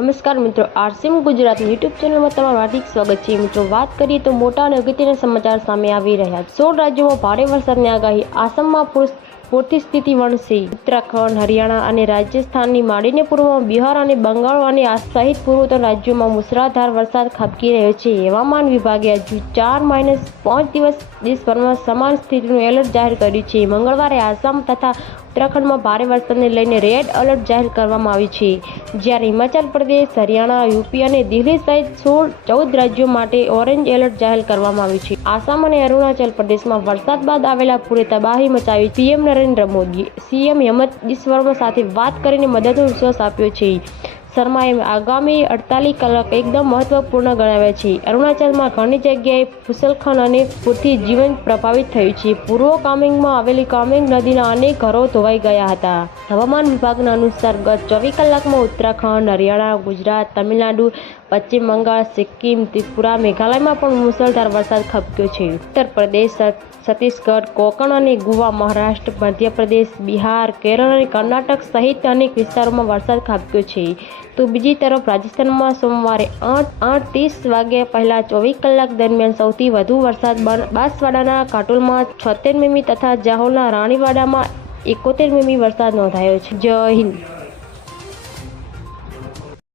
નમસ્કાર મિત્રો, RCM Gujarat YouTube ચેનલમાં તમારું હાર્દિક સ્વાગત છે. મિત્રો, વાત કરીએ તો મોટા અને અગત્યના સમાચાર સામે આવી રહ્યા છે. સોળ રાજ્યોમાં ભારે વરસાદની આગાહી. આસામમાં પૂરતી સ્થિતિ વણશે ઉત્તરાખંડ, હરિયાણા અને રાજસ્થાનની માંડીને પૂર્વમાં બિહાર અને બંગાળ અને આ સહિત પૂર્વોત્તર રાજ્યોમાં મુસળાધાર વરસાદ ખાબકી રહ્યો છે. હવામાન વિભાગે હજુ ચાર માઇનસ પાંચ દિવસ દેશભરમાં સમાન સ્થિતિનું એલર્ટ જાહેર કર્યું છે. મંગળવારે આસામ તથા ઉત્તરાખંડમાં ભારે વરસાદને લઈને રેડ એલર્ટ જાહેર કરવામાં આવી છે. જ્યારે હિમાચલ પ્રદેશ, હરિયાણા, યુપી અને દિલ્હી સહિત સોળ, ચૌદ રાજ્યો માટે ઓરેન્જ એલર્ટ જાહેર કરવામાં આવ્યું છે. આસામ અને અરુણાચલ પ્રદેશમાં વરસાદ બાદ આવેલા પૂરે તબાહી મચાવી પીએમ નરેન્દ્ર મોદી સીએમ હેમંત વિશ્વર્મા સાથે વાત કરીને મદદનો વિશ્વાસ આપ્યો છે. શર્માએ આગામી અડતાલીસ કલાક એકદમ મહત્વપૂર્ણ ગણાવ્યા છે. અરુણાચલમાં ઘણી જગ્યાએ ફુસલખન અને પૂરથી જીવન પ્રભાવિત થયું છે. પૂર્વ કામેંગમાં આવેલી કામેંગ નદીના અનેક ઘરો ધોવાઈ ગયા હતા. હવામાન વિભાગના અનુસાર ગત ચોવીસ કલાકમાં ઉત્તરાખંડ, હરિયાણા, ગુજરાત, તમિલનાડુ પશ્ચિમ બંગાળ, સિક્કિમ, ત્રિપુરા, મેઘાલયમાં પણ મુસળધાર વરસાદ ખપક્યો છે. ઉત્તર પ્રદેશ છત્તીસગઢ, કોંકણ અને ગોવા, મહારાષ્ટ્ર, મધ્યપ્રદેશ, બિહાર, કેરળ અને કર્ણાટક સહિત અનેક વિસ્તારોમાં વરસાદ ખાબક્યો છે. તો બીજી તરફ રાજસ્થાનમાં સોમવારે આઠ આઠ ત્રીસ વાગ્યા પહેલાં ચોવીસ કલાક દરમિયાન સૌથી વધુ વરસાદ બાંસવાડાના કાટોલમાં છોતેર મીમી તથા જાહોલના રાણીવાડામાં એકોતેર મીમી વરસાદ નોંધાયો છે. જય હિન્દ.